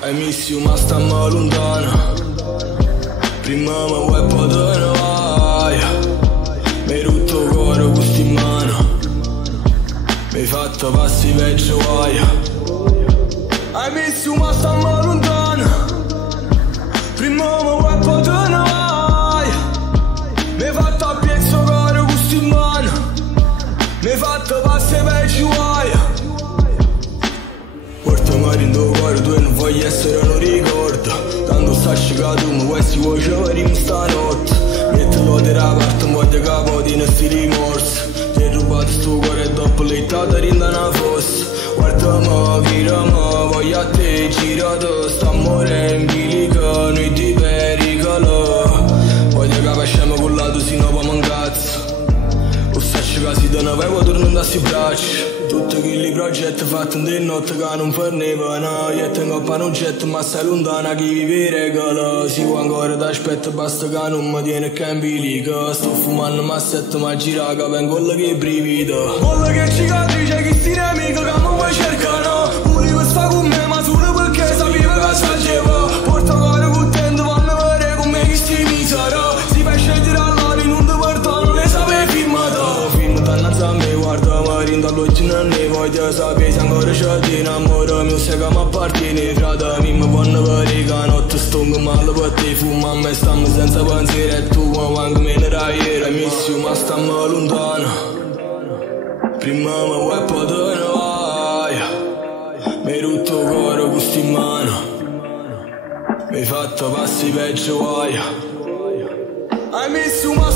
I miss you ma stammo lontano. Prima mi vuoi poi te ne vai. Mi hai rotto il cuore questo in mano. Mi hai fatto passi peggio guai. I miss you ma stammo lontano. Prima mi vuoi poi te ne vai. Mi hai fatto a pezzo il cuore questo in mano. Mi hai fatto passi peggio guai. Portamari in tuo cuore, tu non voglio essere un ricordo. Tanto sta scicato, ma questi vuoi ci vedremo stanotte. Mettilo da parte, un po' di capo di nostri rimorsi. Ti hai rubato sto cuore e dopo l'età ti rinda una fossa. Guardami, girami, voglio a te, girato. Sta morendo in bilico, noi ti pericolo. Voglio che facciamo con lato, si no pa' cazzo. O sacci che si te ne vai, tornando a sti bracci. Tutti quelli progetti fatti di notte che non fornivano. Io tengo pa' un jet ma stai lontana chi vive regalo. Si vuoi ancora t'aspetto basta che non mi tiene che imbilico. Sto fumando ma sette ma gira che vengo quello che brivido. Quello che cicatrice che sti nemico che mi vuoi cercano. Volevo sta con me ma solo perché sapevo che sacevo. Porta cuore contento fammi vedere come che sti mi sarà. Si fa scegliere all'aria non ti porto non ne sapevi filmato. Film dannazza a me guarda ma rindall'oggi non ne voglio sapere se ancora c'è di innamoro mio se che mi appartiene frate mi vanno per i canotte stongo male per te fumamo e stiamo senza pensiero e tu ma quando me ne dai ieri miss you ma stiamo lontano prima mi vuoi poi te ne vai mi hai rotto il cuore questo in mano mi hai fatto passi peggio guai I miss you ma